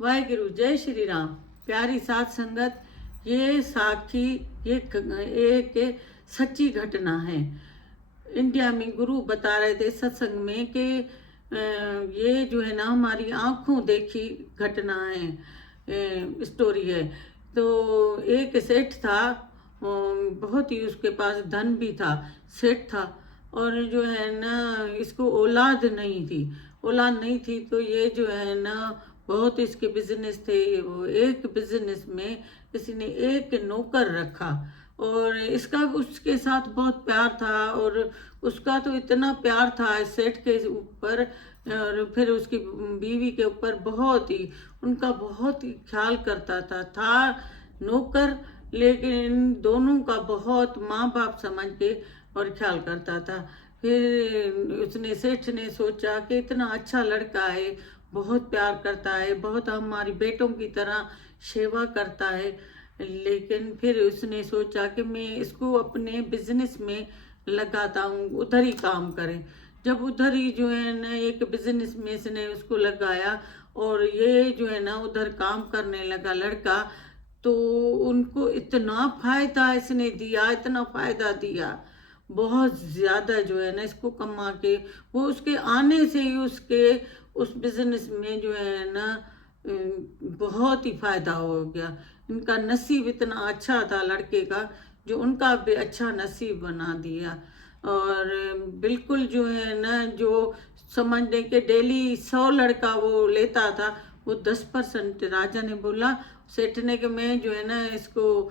वाहिगुरु जय श्री राम। प्यारी साध संगत, ये साक्षी ये एक सच्ची घटना है। इंडिया में गुरु बता रहे थे सत्संग में कि ये जो है ना हमारी आंखों देखी घटना है, स्टोरी है। तो एक सेठ था, बहुत ही उसके पास धन भी था, सेठ था। और जो है ना इसको औलाद नहीं थी। तो ये जो है ना बहुत इसके बिजनेस थे। वो एक बिजनेस में किसी ने एक नौकर रखा और इसका उसके साथ बहुत प्यार था। और उसका तो इतना प्यार था सेठ के ऊपर और फिर उसकी बीवी के ऊपर उनका बहुत ही ख्याल करता था नौकर, लेकिन इन दोनों का बहुत माँ बाप समझ के और ख्याल करता था। फिर उसने सेठ ने सोचा कि इतना अच्छा लड़का है, बहुत प्यार करता है, बहुत हमारी बेटों की तरह सेवा करता है। लेकिन फिर उसने सोचा कि मैं इसको अपने बिजनेस में लगाता हूँ, उधर ही काम करें। जब उधर ही जो है ना एक बिजनेस में इसने उसको लगाया और ये जो है ना उधर काम करने लगा लड़का, तो उनको इतना फायदा इसने दिया, इतना फायदा दिया, बहुत ज्यादा जो है ना इसको कमा के वो उसके आने से ही उसके उस बिजनेस में जो है ना बहुत ही फायदा हो गया। इनका नसीब इतना अच्छा था लड़के का, जो उनका भी अच्छा नसीब बना दिया। और बिल्कुल जो है ना जो समझने के डेली 100 लड़का वो लेता था, वो 10% राजा ने बोला सेठ ने कि मैं जो है ना इसको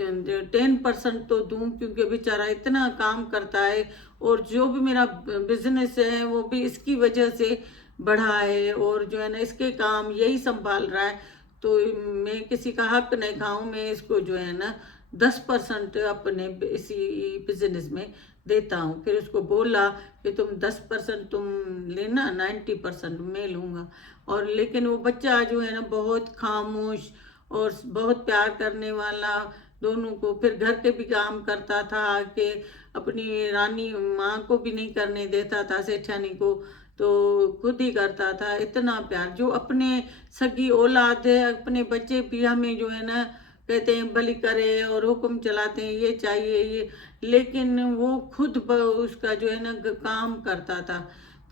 10% तो दूं, क्योंकि बेचारा इतना काम करता है और जो भी मेरा बिजनेस है वो भी इसकी वजह से बढ़ा है और जो है ना इसके काम यही संभाल रहा है। तो मैं किसी का हक नहीं खाऊं, मैं इसको जो है ना 10% अपने इसी बिजनेस में देता हूँ। फिर उसको बोला कि तुम 10% तुम लेना, 90% मैं लूँगा। और लेकिन वो बच्चा जो है ना बहुत खामोश और बहुत प्यार करने वाला, दोनों को फिर घर के भी काम करता था कि अपनी रानी माँ को भी नहीं करने देता था सेठानी को, तो खुद ही करता था। इतना प्यार जो अपने सगी औलाद है, अपने बच्चे भी हमें जो है ना कहते हैं बलि करे और हुक्म चलाते हैं ये चाहिए ये, लेकिन वो खुद उसका जो है ना काम करता था।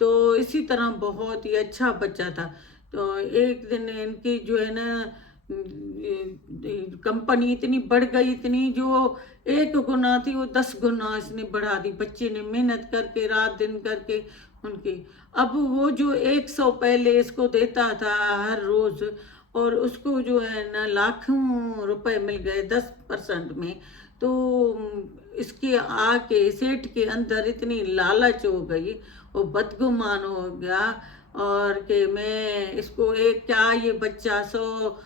तो इसी तरह बहुत ही अच्छा बच्चा था। तो एक दिन इनकी जो है ना कंपनी इतनी बढ़ गई, इतनी जो 1 गुना थी वो 10 गुना इसने बढ़ा दी। बच्चे ने मेहनत करके रात दिन करके उनकी, अब वो जो 100 पहले इसको देता था हर रोज, और उसको जो है ना लाखों रुपए मिल गए 10% में। तो इसके आके सेठ के अंदर इतनी लालच हो गई, वो बदगुमान हो गया और कि मैं इसको एक क्या ये बच्चा 100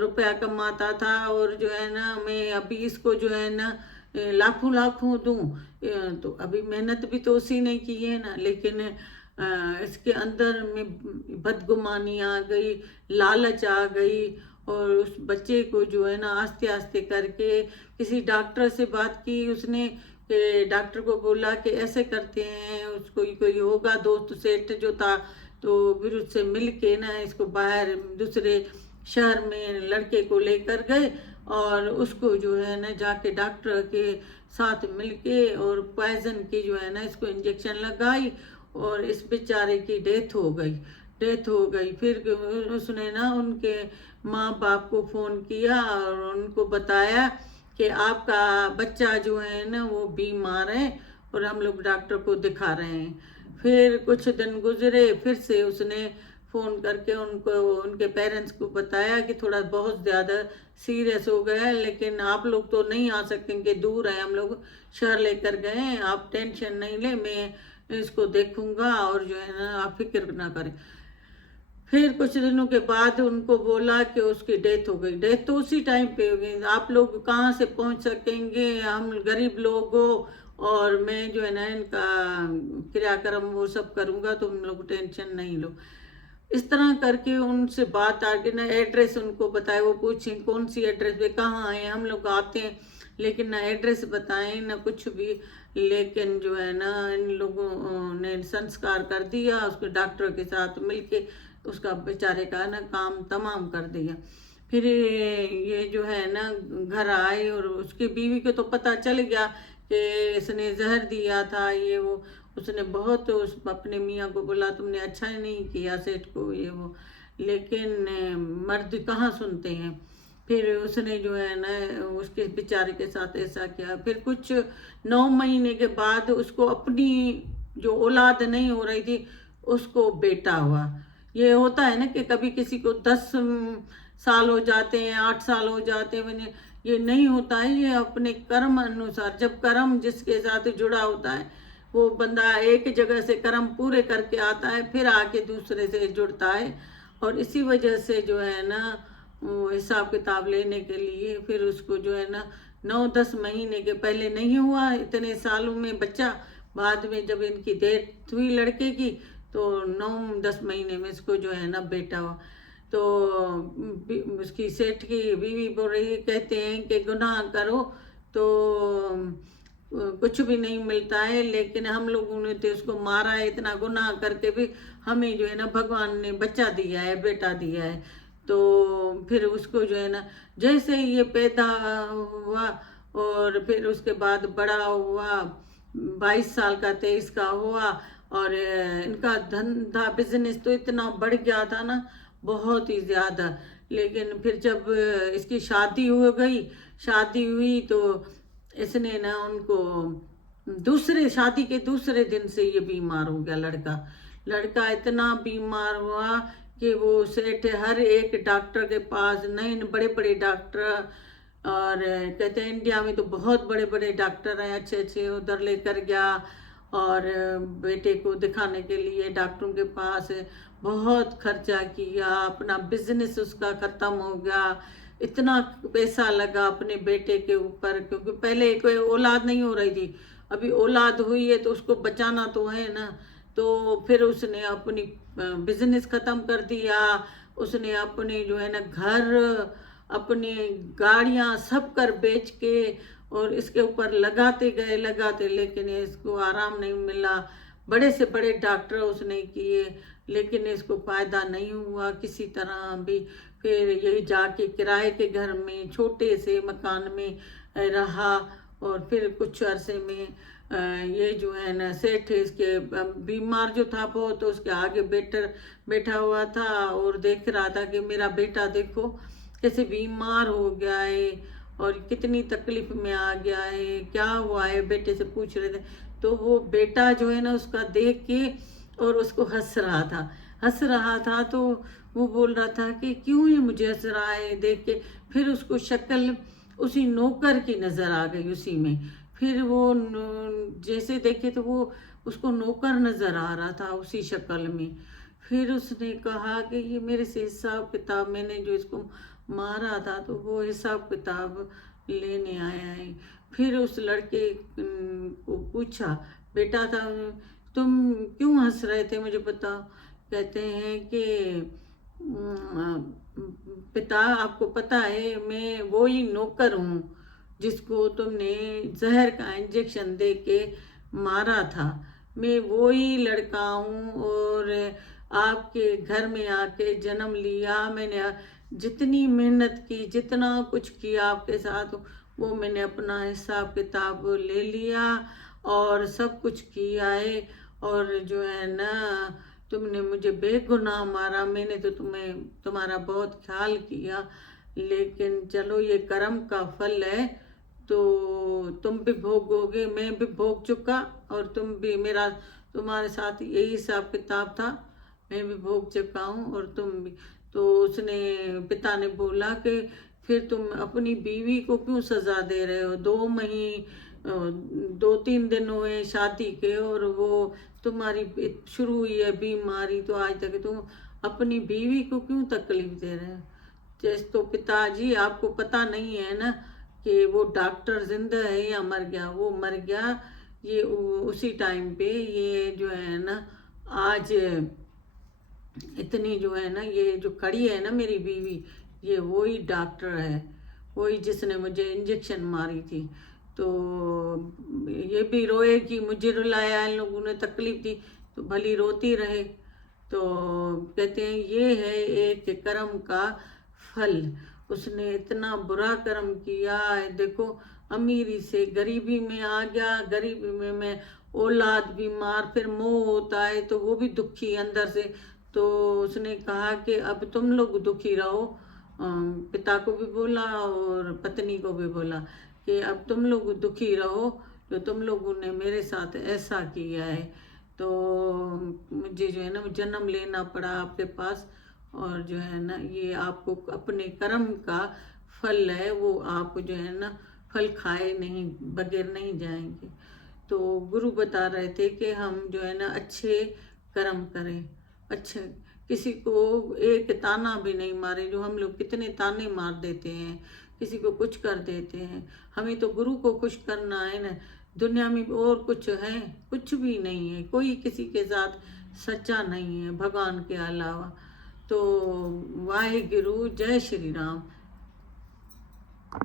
रुपया कमाता था और जो है ना मैं अभी इसको जो है ना लाखों लाखों दूं। तो अभी मेहनत भी तो उसी ने की है ना, लेकिन इसके अंदर में बदगुमानी आ गई, लालच आ गई। और उस बच्चे को जो है ना आस्ते आस्ते करके किसी डॉक्टर से बात की उसने, कि डॉक्टर को बोला कि ऐसे करते हैं, उसको कोई होगा दोस्त सेठ जो था, तो फिर उससे मिल के ना इसको बाहर दूसरे शहर में लड़के को लेकर गए और उसको जो है ना जाके डॉक्टर के साथ मिलके और पॉइजन की जो है ना इसको इंजेक्शन लगाई और इस बेचारे की डेथ हो गई। फिर उसने ना उनके माँ बाप को फोन किया और उनको बताया कि आपका बच्चा जो है ना वो बीमार है और हम लोग डॉक्टर को दिखा रहे हैं। फिर कुछ दिन गुजरे, फिर से उसने फोन करके उनको उनके पेरेंट्स को बताया कि थोड़ा बहुत ज़्यादा सीरियस हो गया है, लेकिन आप लोग तो नहीं आ सकेंगे, दूर है, हम लोग शहर लेकर गए हैं, आप टेंशन नहीं ले, मैं इसको देखूंगा और जो है ना आप फिक्र ना करें। फिर कुछ दिनों के बाद उनको बोला कि उसकी डेथ हो गई। डेथ तो उसी टाइम पे हो गई, आप लोग कहाँ से पहुंच सकेंगे, हम गरीब लोग हो और मैं जो है ना इनका क्रियाक्रम वो सब करूंगा, तुम लोग टेंशन नहीं लो। इस तरह करके उनसे बात आगे ना एड्रेस उनको बताए, वो पूछे कौन सी एड्रेस पे कहाँ आए, हम लोग आते हैं, लेकिन ना एड्रेस बताएं ना कुछ भी। लेकिन जो है ना इन लोगों ने संस्कार कर दिया उसके डॉक्टर के साथ मिलके। उसका बेचारे का ना काम तमाम कर दिया। फिर ये जो है ना घर आए और उसकी बीवी को तो पता चल गया कि इसने जहर दिया था ये वो। उसने बहुत उस अपने मियाँ को बोला तुमने अच्छा ही नहीं किया सेठ को ये वो, लेकिन मर्द कहाँ सुनते हैं। फिर उसने जो है ना उसके बेचारे के साथ ऐसा किया। फिर कुछ 9 महीने के बाद उसको अपनी जो औलाद नहीं हो रही थी उसको बेटा हुआ। ये होता है ना कि कभी किसी को 10 साल हो जाते हैं, 8 साल हो जाते हैं, मैंने ये नहीं होता है, ये अपने कर्म अनुसार, जब कर्म जिसके साथ जुड़ा होता है वो बंदा एक जगह से कर्म पूरे करके आता है फिर आके दूसरे से जुड़ता है। और इसी वजह से जो है ना वो हिसाब किताब लेने के लिए फिर उसको जो है ना 9-10 महीने के पहले नहीं हुआ इतने सालों में बच्चा, बाद में जब इनकी डेथ हुई लड़के की तो 9-10 महीने में इसको जो है ना बेटा हुआ। तो उसकी सेठ की बीवी बोल रही है, कहते हैं कि गुनाह करो तो कुछ भी नहीं मिलता है, लेकिन हम लोगों ने तो उसको मारा है, इतना गुनाह करके भी हमें जो है ना भगवान ने बच्चा दिया है, बेटा दिया है। तो फिर उसको जो है ना जैसे ही ये पैदा हुआ और फिर उसके बाद बड़ा हुआ, 22 साल का 23 का हुआ, और इनका धंधा बिजनेस तो इतना बढ़ गया था ना, बहुत ही ज़्यादा। लेकिन फिर जब इसकी शादी हो गई, शादी हुई तो इसने ना उनको दूसरे शादी के दूसरे दिन से ये बीमार हो गया लड़का। लड़का इतना बीमार हुआ कि वो सेठ हर एक डॉक्टर के पास, नए बड़े बड़े डॉक्टर, और कहते हैं इंडिया में तो बहुत बड़े बड़े डॉक्टर हैं अच्छे अच्छे, उधर लेकर गया। और बेटे को दिखाने के लिए डॉक्टरों के पास बहुत खर्चा किया, अपना बिजनेस उसका ख़त्म हो गया, इतना पैसा लगा अपने बेटे के ऊपर, क्योंकि पहले कोई औलाद नहीं हो रही थी, अभी औलाद हुई है तो उसको बचाना तो है ना। तो फिर उसने अपनी बिजनेस ख़त्म कर दिया, उसने अपने जो है ना घर, अपनी गाड़ियाँ सब कर बेच के और इसके ऊपर लगाते गए लगाते, लेकिन इसको आराम नहीं मिला। बड़े से बड़े डॉक्टर उसने किए लेकिन इसको फ़ायदा नहीं हुआ किसी तरह भी। फिर यही जाके किराए के घर में छोटे से मकान में रहा। और फिर कुछ अरसे में ये जो है ना सेठ इसके बीमार जो था बहुत, तो उसके आगे बैठा हुआ था और देख रहा था कि मेरा बेटा देखो कैसे बीमार हो गया है और कितनी तकलीफ में आ गया है, क्या हुआ है, बेटे से पूछ रहे थे। तो वो बेटा जो है ना उसका देख के और उसको हंस रहा था। तो वो बोल रहा था कि क्यों ये मुझे हंस रहा है देख के। फिर उसको शक्ल उसी नौकर की नज़र आ गई उसी में। फिर वो जैसे देखे तो वो उसको नौकर नज़र आ रहा था उसी शक्ल में। फिर उसने कहा कि ये मेरे से हिसाब किताब, मैंने जो इसको मारा था तो वो हिसाब किताब लेने आया है। फिर उस लड़के को पूछा, बेटा था तुम क्यों हंस रहे थे मुझे बताओ। कहते हैं कि पिता आपको पता है मैं वो ही नौकर हूँ जिसको तुमने जहर का इंजेक्शन दे के मारा था, मैं वो ही लड़का हूँ और आपके घर में आके जन्म लिया। मैंने जितनी मेहनत की, जितना कुछ किया आपके साथ, वो मैंने अपना हिसाब किताब ले लिया और सब कुछ किया है। और जो है ना तुमने मुझे बेगुनाह मारा, मैंने तो तुम्हारा बहुत ख्याल किया, लेकिन चलो ये कर्म का फल है, तो तुम भी भोगोगे, मैं भी भोग चुका और तुम भी, मेरा तुम्हारे साथ यही हिसाब किताब था, मैं भी भोग चुका हूँ और तुम भी। तो उसने पिता ने बोला कि फिर तुम अपनी बीवी को क्यों सज़ा दे रहे हो, 2 दिन हुए शादी के और वो तुम्हारी शुरू हुई है बीमारी तो आज तक तुम अपनी बीवी को क्यों तकलीफ दे रहे हो। जैसे तो पिताजी आपको पता नहीं है ना कि वो डॉक्टर जिंदा है या मर गया, वो मर गया ये उसी टाइम पे। ये जो है ना आज इतनी जो है ना ये जो खड़ी है ना मेरी बीवी, ये वही डॉक्टर है, वही जिसने मुझे इंजेक्शन मारी थी। तो ये भी रोए कि मुझे रुलाया इन लोगों ने, तकलीफ दी, तो भली रोती रहे। तो कहते हैं ये है एक कर्म का फल। उसने इतना बुरा कर्म किया है, देखो अमीरी से गरीबी में आ गया, गरीबी में मैं औलाद बीमार, फिर मोह होता है तो वो भी दुखी अंदर से। तो उसने कहा कि अब तुम लोग दुखी रहो, पिता को भी बोला और पत्नी को भी बोला कि अब तुम लोग दुखी रहो, जो तुम लोगों ने मेरे साथ ऐसा किया है। तो मुझे जो है ना जन्म लेना पड़ा आपके पास, और जो है ना ये आपको अपने कर्म का फल है, वो आप जो है ना फल खाए नहीं बगैर नहीं जाएंगे। तो गुरु बता रहे थे कि हम जो है ना अच्छे कर्म करें, अच्छे, किसी को एक ताना भी नहीं मारे, जो हम लोग कितने ताने मार देते हैं, किसी को कुछ कर देते हैं। हमें तो गुरु को खुश करना है ना, दुनिया में और कुछ है? कुछ भी नहीं है, कोई किसी के साथ सच्चा नहीं है भगवान के अलावा। तो वाहे गुरु, जय श्री राम।